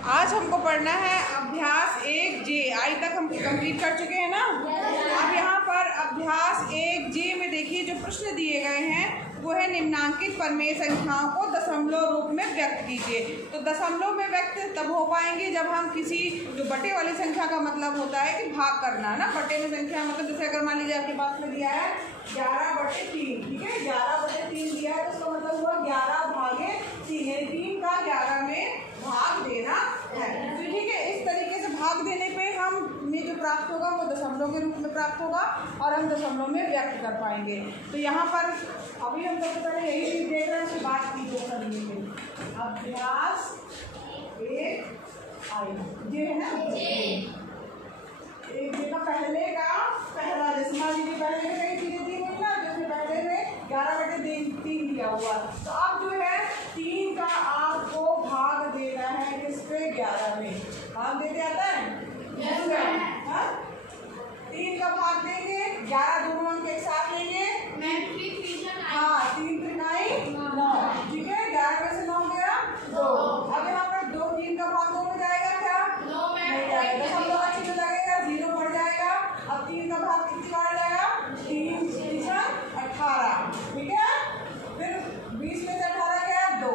आज हमको पढ़ना है अभ्यास 1J। आई तक हम कंप्लीट कर चुके हैं ना। अब यहाँ पर अभ्यास 1J में देखिए जो प्रश्न दिए गए हैं वो है निम्नांकित परमेय संख्याओं को दशमलव रूप में व्यक्त कीजिए। तो दशमलव में व्यक्त तब हो पाएंगे जब हम किसी जो बटे वाली संख्या का मतलब होता है कि भाग करना है ना। बटे में संख्या मतलब जैसे अगर मान लीजिए आपके पास में दिया है 11/3, ठीक है, 11/3 दिया है तो उसका मतलब हुआ 11/3, 3 का 11 में भाग देना है। तो ठीक है, इस तरीके से भाग देने पे हमें जो प्राप्त होगा वो दशमलव के रूप में प्राप्त होगा और हम दशमलव में व्यक्त कर पाएंगे। तो यहाँ पर अभी हम सबसे पहले यही चीज देख रहे हैं, उसकी बात की जो करने के अभ्यास 1 ये है ना, एक का पहले का पहला जैसे मान लीजिए पहले में कई चीजें दी हुई ना, जैसे पहले में 11/3 दिया हुआ। तो अब जो है 3 का आपको भाग देना है किस पे, 11 में। भाग देते आता है? हाँ, 3 का भाग देंगे, 11 दोनों अंक एक साथ लेंगे। हाँ, 3 3 9, ठीक है, 11 में से 9 गया 2। अब यहाँ पर 2 3 का भाग 2 में जाएगा क्या? नहीं जाएगा, दशमलव का चिन्ह लगेगा, 0 बढ़ जाएगा। अब 3 का भाग कितनी बार जाएगा? 3 3 18, ठीक है। फिर 20 में से 18 गया 2।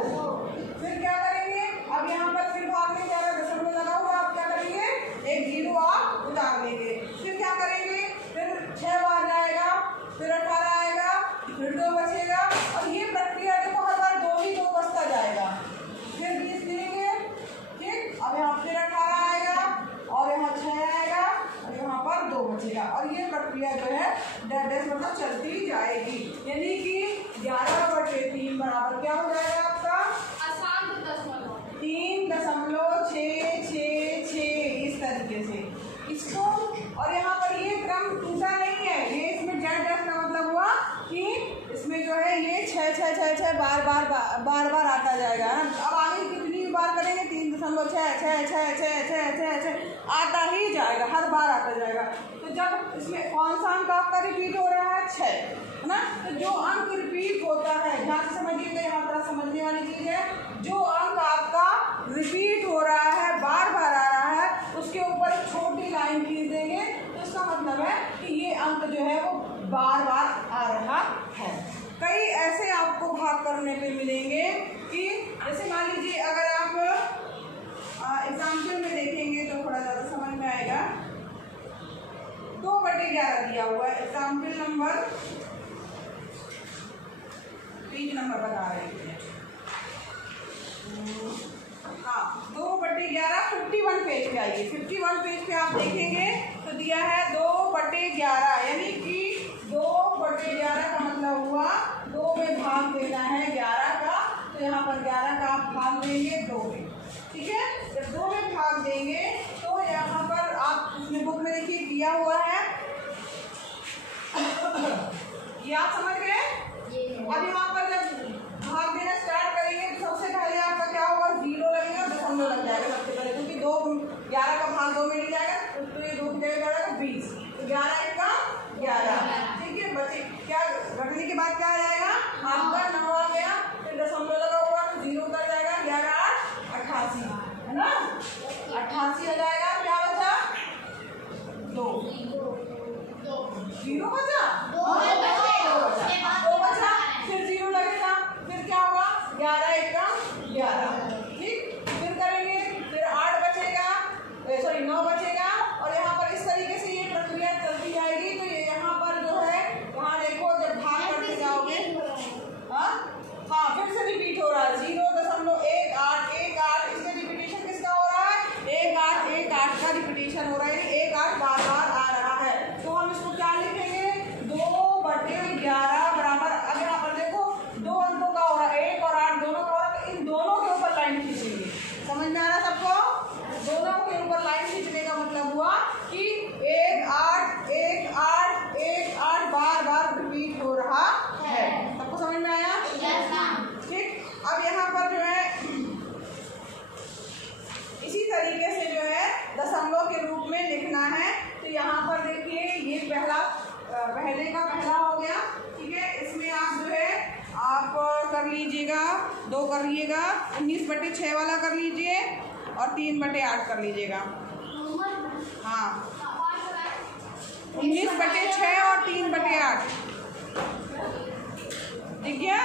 फिर क्या करेंगे, अब यहाँ पर फिर भाग में क्या दशमलव लगा हुआ, आप क्या करेंगे, एक 0 आप उतार लेंगे। फिर क्या करेंगे, फिर 6 बार जाएगा, फिर 18 आएगा, फिर 2 बचेगा और ये प्रक्रिया देखो हर बार 2 ही 2 बचता जाएगा। फिर 20 देंगे, ठीक। अब यहाँ फिर 18 आएगा और यहाँ 6 आएगा और यहाँ पर 2 बचेगा और ये प्रक्रिया जो है डैश मतलब चलती जाएगी। यानी कि 11/3 बराबर क्या हो जाएगा आपका? 3.666 इस तरीके से इसको। और यहाँ पर ये क्रम टूटा नहीं है, ये इसमें जेड का मतलब हुआ कि इसमें जो है ये 6 बार आता जाएगा ना। अब आगे कितनी बार करेंगे, 3.6 आता ही जाएगा, हर बार आता जाएगा। तो जब इसमें कौन सा अंक आपका रिपीट हो रहा है? 6, है ना। तो जो अंक रिपीट होता है, ध्यान से समझिएगा, यहाँ पर समझने वाली चीज है, जो अंक आपका रिपीट हो रहा है, बार बार आ रहा है, उसके ऊपर एक छोटी लाइन खींच देंगे तो इसका मतलब है कि ये अंक जो है वो बार बार आ रहा है। कई ऐसे आपको भाग करने पे मिलेंगे कि जैसे मान लीजिए अगर आप एग्जाम्पल में देखेंगे तो थोड़ा ज़्यादा समझ में आएगा। 2/11 दिया हुआ है, एग्जाम्पल नंबर 3 नंबर बता रहे हैं। हाँ, 2/11 51 पेज पे आइए। 51 पेज पे आप देखेंगे तो दिया है 2/11, यानी कि 2/11 का मतलब हुआ 2 में भाग देना है 11 का। तो यहाँ पर 11 का आप भाग देंगे 2 में, ठीक है। जब 2 में भाग देंगे तो यहाँ पर आप उसमें बुक में देखिए दिया हुआ है, ये आप समझ गए। अब यहाँ पर जब भाग देना स्टार्ट करेंगे तो सबसे पहले आपका क्या होगा, 0 लगेगा, दशमलव लग जाएगा सबसे पहले, क्योंकि 11 का भाग 2 में नहीं जाएगा तो ये 2 की जगह जाएगा 20। तो 11 1 का 11, ठीक है। बचे क्या घटने के बाद क्या आ जाएगा, आपका 9 आ गया, फिर दशमलव लगा हुआ तो 0 कर जाएगा, 11 8 88, है ना, 88 आ जाएगा। क्या बचा? 2 0 बचा, 2 बचा, फिर 0 लगेगा, फिर क्या होगा, 11 1 का 11, ठीक। फिर करेंगे, फिर 8 बचेगा, सॉरी 9 बचेगा और यहाँ पर इस तरीके से ये प्रक्रिया चलती जाएगी। तो ये यहाँ पर जो है, यहाँ देखो जब भाग करते जाओगे, हाँ फिर से रिपीट हो रहा है 0.18 इससे रिपीटेशन किसका हो रहा है, 1818 का रिपीटेशन हो रहा है, 18 बार बार आ रहा है। तो हम इसको क्या लिखेंगे, 2/11 बराबर, अब यहाँ पर देखो 2 अंकों का हो रहा है, 1 और 8 दोनों का हो रहा है, तो इन दोनों के ऊपर लाइन खींचेंगे। समझ में आ रहा है सबको? दोनों के ऊपर लाइन खींचने का मतलब हुआ कि 1 8 1 8 1 8 बार बार रिपीट हो रहा है। सबको समझ में आया? ठीक। अब यहाँ पर जो है इसी तरीके से जो है दशमलव के रूप में लिखना है। तो यहाँ पर देखिए ये पहले का पहला हो गया, ठीक है। इसमें आप जो है आप कर लीजिएगा, 2 कर लीजिएगा, 19/6 वाला कर लीजिए। और 3/8 कर लीजिएगा। हाँ 19/6 और 3/8 ठीक है।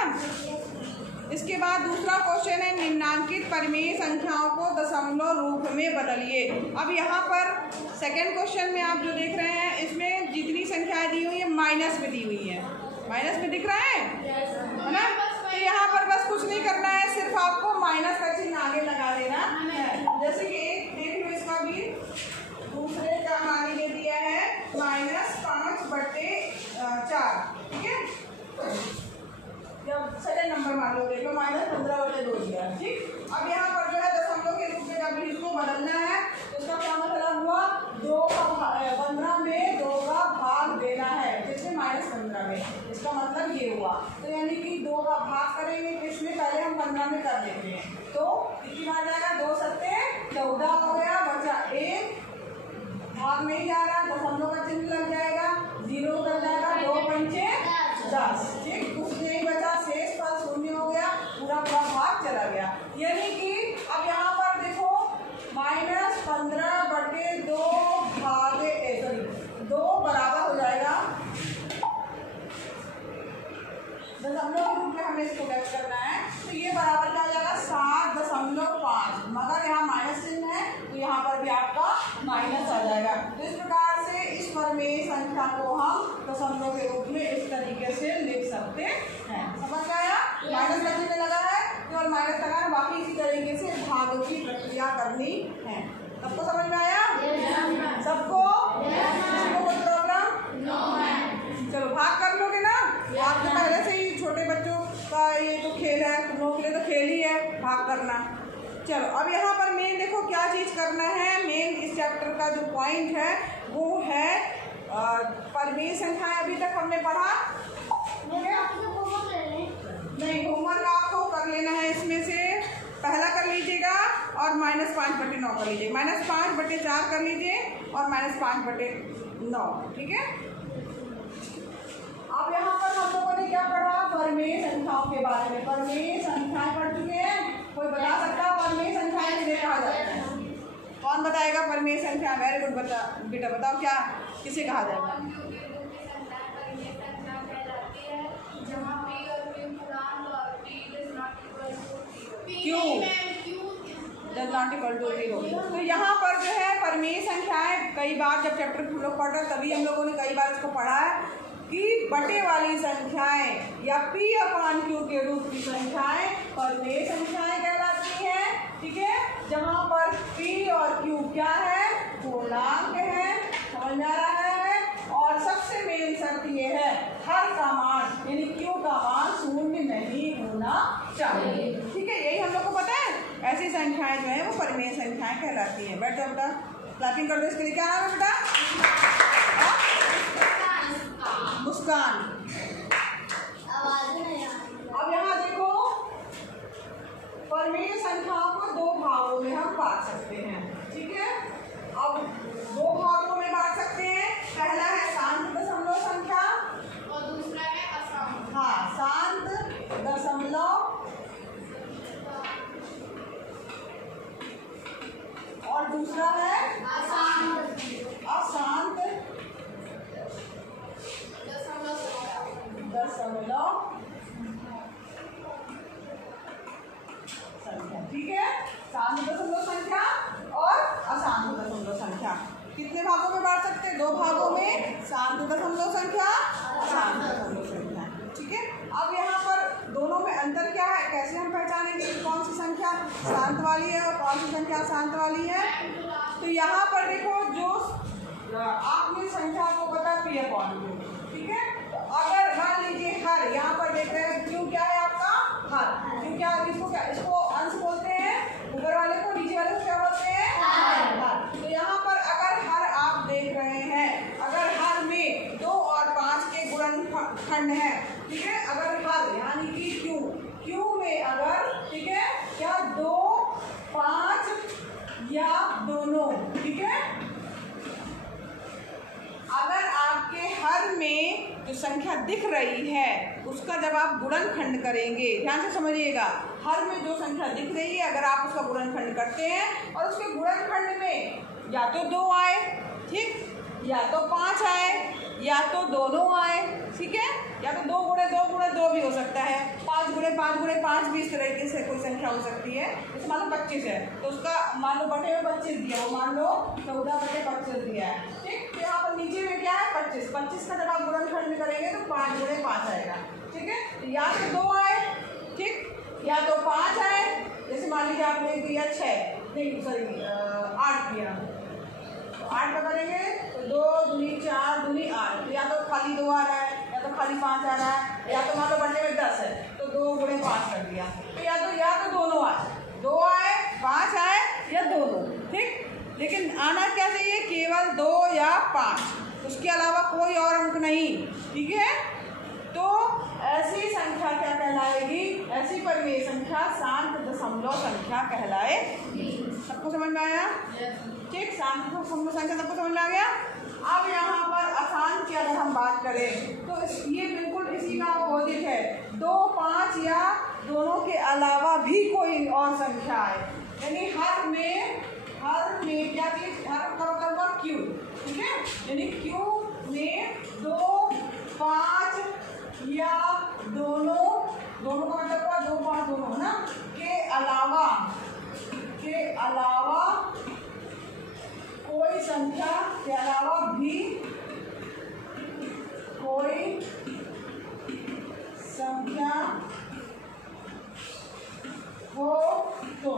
इसके बाद दूसरा क्वेश्चन है निम्नांकित परिमेय संख्याओं को दशमलव रूप में बदलिए। अब यहाँ पर सेकंड क्वेश्चन में आप जो देख रहे हैं इसमें जितनी संख्याएं दी हुई है माइनस में दी हुई है, माइनस में दिख रहा है ना। तो यहाँ पर बस कुछ नहीं करना है, सिर्फ आपको माइनस का चिन्ह आगे लगा देना है। जैसे कि एक देख लो इसका भी दूसरे का मान ले दिया है -5/4 ठीक है। जब सेकंड नंबर मान लो देख लो -15/2 दिया ठीक। अब यहाँ पर जो है दशमलव के रूप में जब इसको बदलना है तो इसका क्या मतलब हुआ 15 में 2 का भाग देना है, किसमें -15 में। इसका मतलब ये हुआ, तो यानी कि 2 का भाग करेंगे किसमें, पहले हम 15 में कर लेते हैं। तो कितनी बार जाएगा 2 सत्ते 14 हो गया, बचा 1 भाग नहीं जा रहा, दशमलव का चिन्ह लग जाएगा, 0 उतर जाएगा, 2 पंचे 10 ठीक। कुछ नहीं बचा, शेष पर 0 हो गया, पूरा भाग चला गया। यानी कि अब यहाँ पर देखो -15/2 भागे 2 बराबर हो जाएगा दशमलव के रूप में हमें इसको व्यक्त करना है। तो ये बराबर क्या हो जाएगा 7.5, मगर यहाँ माइनस चिन्ह है तो यहाँ पर भी आपका माइनस आ जाएगा। तो इस प्रकार से इस परिमेय संख्या को हम दशमलव के रूप में इस तरीके से लिख सकते हैं। समझ में आया? माइनस का चिन्ह लगा है, केवल माइनस लगाना, बाकी इसी तरीके से भाग की प्रक्रिया करनी है। सबको समझ में आया? सबको? कोई प्रॉब्लम? चलो भाग कर लोगे ना। भाग तो पहले से ही छोटे बच्चों का ये तो खेल है, तुम लोगों के लिए तो खेल ही है भाग करना। चलो अब यहाँ पर मेन देखो क्या चीज़ करना है। मेन इस चैप्टर का जो पॉइंट है वो है परिमेय संख्याएं। अभी तक हमने पढ़ा नहीं, होमवर्क आपको कर लेना है। इसमें से पहला कर लीजिएगा और -5/9 कर लीजिए, -5/4 कर लीजिए और -5/9 ठीक है। अब यहाँ पर हम लोगों ने क्या पढ़ा, परिमेय संख्याओं के बारे में। परिमेय संख्याएं पढ़ चुके हैं, कोई बता सकता है परिमेय संख्याएं किसे कहा जाता है? कौन बताएगा परिमेय संख्या? वेरी गुड, बता बेटा बताओ क्या किसे कहा जाएगा? क्यों does not equal to 0। तो यहाँ पर जो है परिमेय संख्याएं कई बार जब चैप्टर हम लोग पढ़ रहे तभी हम लोगों ने कई बार इसको पढ़ा है कि बटे वाली संख्याएं या P/Q के रूप की संख्याएं परिमेय संख्याएं कहलाती हैं ठीक है। जहाँ पर P और Q क्या है, पूर्णांक है, समझ में आ रहा है। और सबसे मेन शर्त ये है हर का मान यानी Q का मान 0 नहीं होना चाहिए ठीक है। यही हम लोग को पता है। ऐसी संख्याएं जो है वो परिमेय संख्याएं कहलाती हैं। बैठ जाओ बेटा, क्लैपिंग कर दो। इसके लिए क्या नाम है बेटा? मुस्कान। अब यहाँ देखो परिमेय संख्याओं को 2 भागों में हम बांट सकते हैं ठीक है। अब 2 भागों में बांट सकते हैं। पहला है शांत दशमलव संख्या और दूसरा है अशांत। हाँ, शांत दशमलव और दूसरा है अशांत दशमलव संख्या ठीक है। शांत दशमलव संख्या और अशांत दशमलव संख्या कितने भागों में बांट सकते हैं? 2 भागों में, शांत दशमलव संख्या, अशांत दशमलव संख्या ठीक है। अब यहाँ पर दोनों में अंतर क्या है, कैसे हम पहचानेंगे कि कौन सी संख्या शांत वाली है और कौन सी संख्या अशांत वाली है? तो यहाँ पर देखो जो आपने संख्या को पता P/Q ठीक है। अगर मान लीजिए हर, यहाँ पर देख रहे हैं Q क्या है आपका हर। Q क्या है, इसको अंश बोलते हैं, ऊपर वाले को, नीचे वाले को क्या बोलते हैं हर। तो यहाँ पर अगर हर आप देख रहे हैं, अगर हर में 2 और 5 के गुणनखंड है ठीक है। अगर हर यानी कि Q में अगर ठीक है क्या 2, 5 या दोनों ठीक है। अगर आपके हर में जो संख्या दिख रही है उसका जब आप गुणनखंड करेंगे, ध्यान से समझिएगा, हर में जो संख्या दिख रही है अगर आप उसका गुणनखंड करते हैं और उसके गुणनखंड में या तो 2 आए, ठीक, या तो 5 आए, या तो दोनों आए, ठीक है, या तो 2 गुणे 2 गुणे 2 भी हो सकता है, 5 गुणे 5 गुणे 5 भी इस तरीके से कोई संख्या हो सकती है। जैसे मान लो 25 है तो उसका मान लो बटे में 25 दिया, वो मान लो 14/25 दिया है, ठीक। तो यहाँ पर नीचे में क्या है 25, 25 का जब आप गुणनखंड करेंगे तो 5 गुणे 5 आएगा, ठीक है। या तो 2 आए, ठीक, या तो 5 आए, जैसे मान लीजिए आपने दिया 6 नहीं सॉरी 8 दिया, 8 का करेंगे तो 2 दूनी 4 दूनी 8, या तो खाली 2 आ रहा है या तो खाली 5 आ रहा है, या तो मान लो बनने में 10 है तो 2 गुणे 5 कर दिया, तो या तो दोनों आए, 2 आए 5 आए या दोनों, ठीक। लेकिन आना क्या चाहिए, केवल 2 या 5, उसके अलावा कोई और अंक नहीं, ठीक है। तो ऐसी संख्या क्या कहलाएगी, ऐसी परिमेय संख्या शांत दशमलव संख्या कहलाएगी। सबको समझ में आया, ठीक, शांत दशमलव संख्या सबको समझ में आ गया। अब यहाँ पर अशांत की अगर हम बात करें तो ये बिल्कुल इसी का अपोजिट है, 2, 5 या दोनों के अलावा भी कोई और संख्या है, यानी हर में क्या चीज, हर का मतलब क्यू, ठीक है, यानी क्यू में 2, 5 या दोनों का मतलब हुआ 2, 5 दोनों ना के अलावा कोई संख्या के अलावा भी कोई संख्या हो तो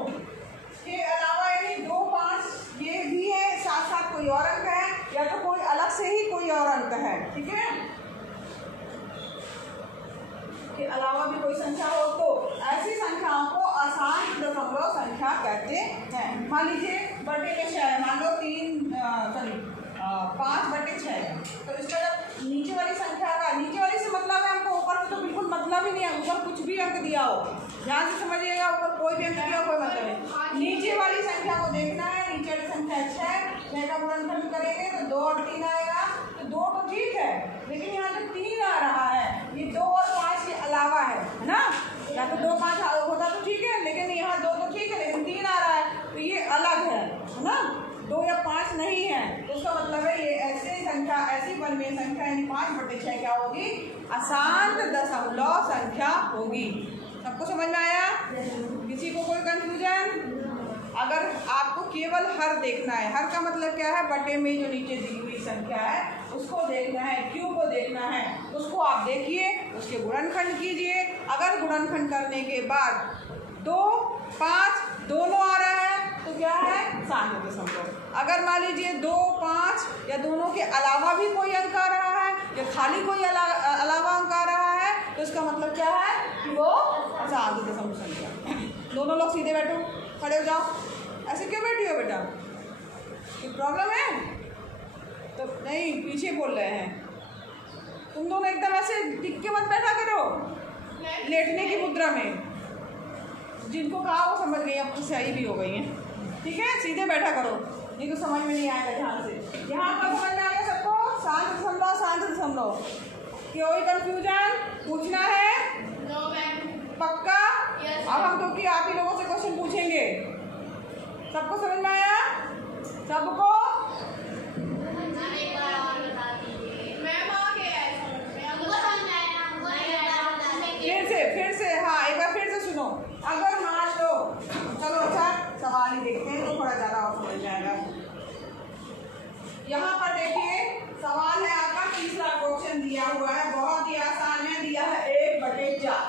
के अलावा यानी 2, 5 ये भी है, साथ साथ कोई और अंक है या तो कोई अलग से ही कोई और अंक है, ठीक है, के अलावा भी कोई संख्या हो तो ऐसी संख्याओं को अशांत दशमलव संख्या कहते हैं। मान लीजिए बटे में 6 है, मान लो 5/6 है, तो इसका जब नीचे वाली संख्या का, नीचे वाली से मतलब है हमको, ऊपर से तो बिल्कुल मतलब ही नहीं है, ऊपर कुछ भी अंक दिया हो, ध्यान से समझिएगा, ऊपर कोई भी अंक दिया हो कोई मतलब नहीं, नीचे वाली संख्या को देखना है, नीचे वाली संख्या 6 का गुणनखंड करेंगे तो 2 और 3 आएगा, तो 2 तो ठीक है, लेकिन यहाँ जो 3 आ रहा है ये 2 और 5 के अलावा है ना, या तो 2, 5 होता तो ठीक है, लेकिन यहाँ 2 तो ठीक है लेकिन 3 आ रहा है तो ये अलग है ना, 2 या 5 नहीं है, तो उसका मतलब है ये ऐसी संख्या, ऐसी परिमेय संख्या यानी 5/6 क्या होगी, अशांत दशमलव संख्या होगी। सबको समझ में आया, किसी को कोई कंफ्यूजन? अगर आपको केवल हर देखना है, हर का मतलब क्या है, बटे में जो नीचे दी हुई संख्या है उसको देखना है, क्यू को देखना है, उसको आप देखिए, उसके गुणनखंड कीजिए, अगर गुणनखंड करने के बाद 2, 5 दोनों आ रहा है तो क्या है, शांत दशमलव। अगर मान लीजिए 2, 5 या दोनों के अलावा भी कोई अंक आ रहा है या खाली कोई अलावा अंक आ रहा है तो इसका मतलब क्या है कि वो शांत दशमलव संख्या। दोनों लोग सीधे बैठो, खड़े हो जाओ, ऐसे क्यों बैठी हो बेटा, कोई प्रॉब्लम है? तो नहीं, पीछे बोल रहे हैं, तुम दोनों एकदम ऐसे टिक के मत बैठा करो, लेटने की मुद्रा में, जिनको कहा वो समझ गई, अब तो सही भी हो गई है, ठीक है, सीधे बैठा करो, नहीं तो समझ में नहीं आएगा ध्यान से। यहाँ पर समझ में आएगा सबको, शांत दशमलव, कोई कंफ्यूजन पूछना है? पक्का? अब हम क्योंकि आप ही लोगों से क्वेश्चन पूछेंगे, सबको समझ में आया? सबको? फिर से हाँ, एक बार फिर से सुनो। अगर मान लो, चलो अच्छा सवाल ही देखते हैं तो थोड़ा ज़्यादा और समझ जाएगा। यहाँ पर देखिए सवाल है आपका, तीसरा क्वेश्चन दिया हुआ है, बहुत ही आसान है, दिया है 1/4,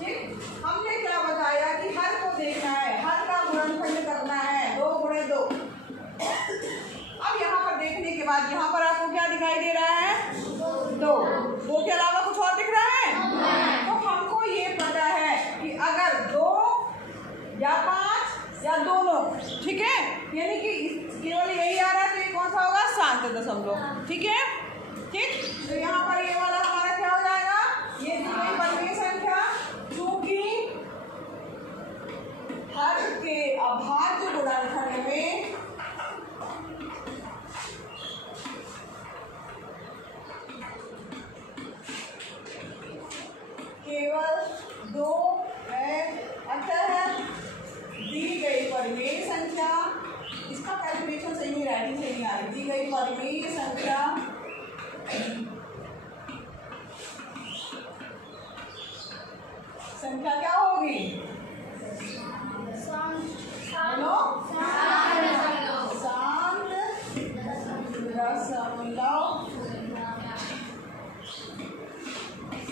ठीक। हमने क्या बताया कि हर को देखना है, हर का गुणनखंड करना है, 2 गुणे 2। अब यहाँ पर देखने के बाद यहाँ पर आपको क्या दिखाई दे रहा है, 2 के अलावा कुछ और दिख रहा है? तो हमको ये पता है कि अगर 2 या 5 या दोनों, ठीक है, यानी कि केवल यही आ रहा है तो ये कौन सा होगा, शांत दशमलव, ठीक है, ठीक। तो यहाँ पर ये वाला हमारा क्या हो जाएगा, ये दी गई परिमेय संख्या, क्योंकि हर के अभाज्य गुणनखंड में आई। दी गई परिमेय संख्या क्या होगी? बोलो, शांत दशमलव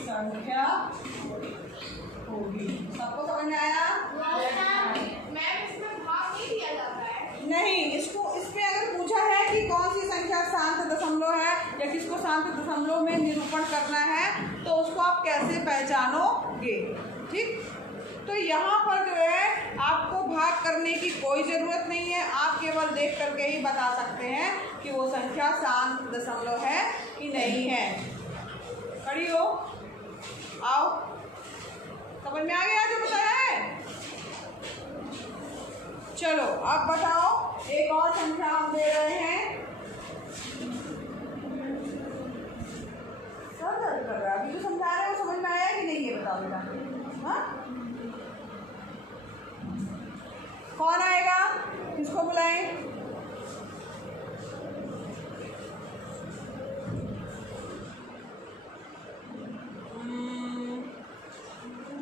संख्या होगी। सबको समझ में आया? मैम इसमें भाग नहीं दिया जाता है? नहीं, इसमें अगर पूछा है कि कौन सी संख्या शांत दशमलव है या किसको शांत दशमलव में निरूपण करना है तो उसको आप कैसे पहचानोगे, ठीक? तो यहाँ पर जो है आपको भाग करने की कोई ज़रूरत नहीं है, आप केवल देख करके ही बता सकते हैं कि वो संख्या शांत दशमलव है कि नहीं है। खड़ी हो, आओ, समझ में आ गया जो बताया है? चलो अब बताओ, एक और संख्या हम दे रहे हैं। सर दर्द कर रहा है, अभी जो समझा रहे हो समझ में आया कि नहीं, ये बताओ बेटा। हाँ, कौन आएगा? किसको बुलाएं?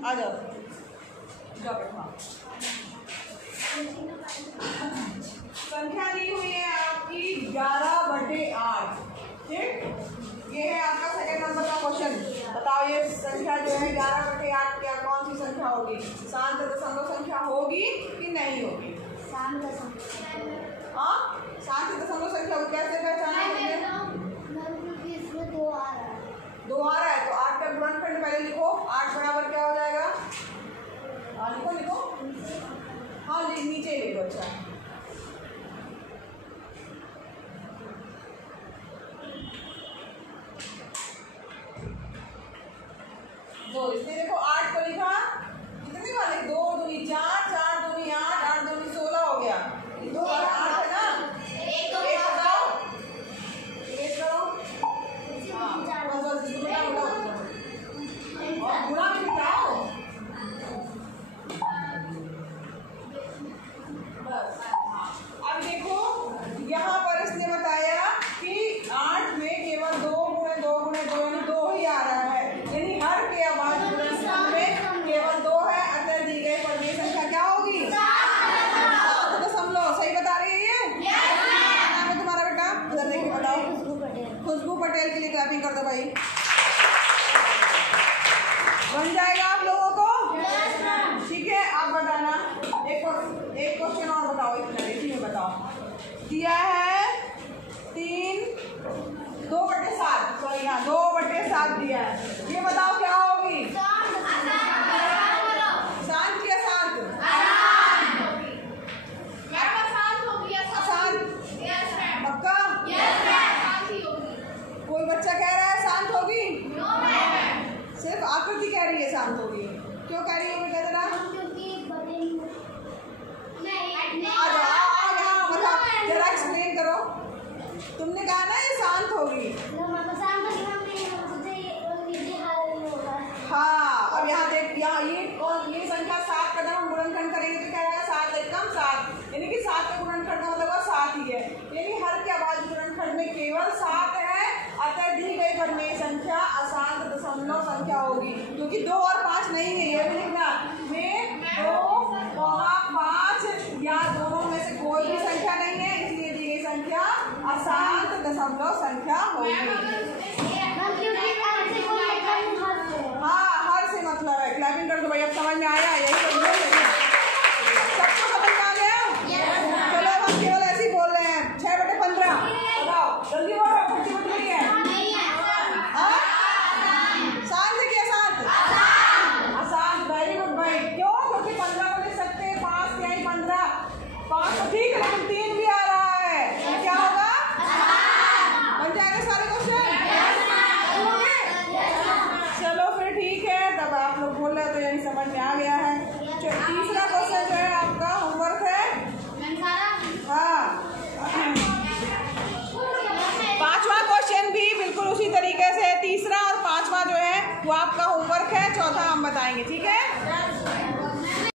आ जाओ, जाओ बैठो। संख्या दी हुई है आपकी 11/8, ठीक? ये है आपका सेकंड नंबर का क्वेश्चन। बताओ ये संख्या जो है 11/8 क्या कौन सी संख्या होगी? शांत दशमलव संख्या होगी कि नहीं होगी? शांत दशमलव। हाँ, शांत दशमलव संख्या कैसे पहचानेंगे? इसमें 2 आ रहा है। 2 आ रहा है तो 8 का गुणनखंड पहले लिखो। 8 बराबर क्या हो जाएगा? लिखो लिखो, हाँ नीचे ही लिखो। अच्छा, दो, इसने देखो 8 को लिखा, कितने वाले? 2 दूनी 4, 4 दूनी 8, 8 दूनी 16 हो गया। 2 और 8 है ना? एक बताओ, एक करो। हाँ, बस बताओ और गुणा भी बताओ। बस अब देखो यहाँ पर इसने बताया कि 8 में केवल 2 गुणे 2 गुणे 2 यानी 2 ही आ रहा है, यानी हर के आवाज में केवल 2 है। अतः दी गई परिमेय संख्या क्या होगी? 7 दशमलव। सही बता रही है ये? क्या नाम है तुम्हारा बेटा? इधर देख के बताओ। खुशबू पटेल के लिए क्लैपिंग कर दो भाई। बन जाएगा आप लोगों को? ठीक है, आप बताना। एक क्वेश्चन और बताओ, इसी में बताओ। दिया है 2/7, सॉरी हाँ 2/7 दिया है। ये बताओ क्या होगी? शांत या शांत? पक्का? कोई बच्चा कह रहा है शांत होगी? सिर्फ आकृति कह रही है शांत होगी। क्यों कह रही है बेटा? जरा जरा एक्सप्लेन करो। तुमने कहा ना ये शांत होगी। हाँ, अब यहाँ देख, यहाँ ये संख्या 7 का जब हम गुणनखंड करेंगे तो क्या आएगा? 7 1 कम 7, यानी कि 7 का गुणनखंड का मतलब 7 ही है, यानी हर के आवाज गुणनखंड में केवल 7 है। अतः दी गई परिमेय संख्या अशांत दशमलव संख्या होगी, क्योंकि 2 और 5 नहीं है। ये भी लिखना में 2, 5 या दोनों में से कोई भी संख्या नहीं है, इसलिए दी गई संख्या अशांत दशमलव संख्या होगी। हाँ, हर से मतलब है। क्लैपिंग कर दो भाई, अब समझ में आया? यही तो सबको समझ में आ गया? चलो हम केवल ऐसे ही बोल रहे हैं। 6/15 बताओ, जल्दी बोलो, फटी फटी है। शांत है क्या? शांत, अशांत। वेरी गुड भाई। क्यों? क्योंकि 15 को लिख सकते हैं, 5 या 15, 5 तो ठीक है लेकिन 3 भी आ रहा है, तो क्या होगा? बन जाएगा सारे क्वेश्चन? चलो फिर ठीक है, तब आप लोग बोल रहे हो तो यानी समझ में आ गया है। तीसरा क्वेश्चन जो है आपका होमवर्क है। हाँ, 5वां क्वेश्चन भी बिल्कुल उसी तरीके से है। तीसरा और 5वां जो है वो आपका होमवर्क है, चौथा हम बताएंगे, ठीक है?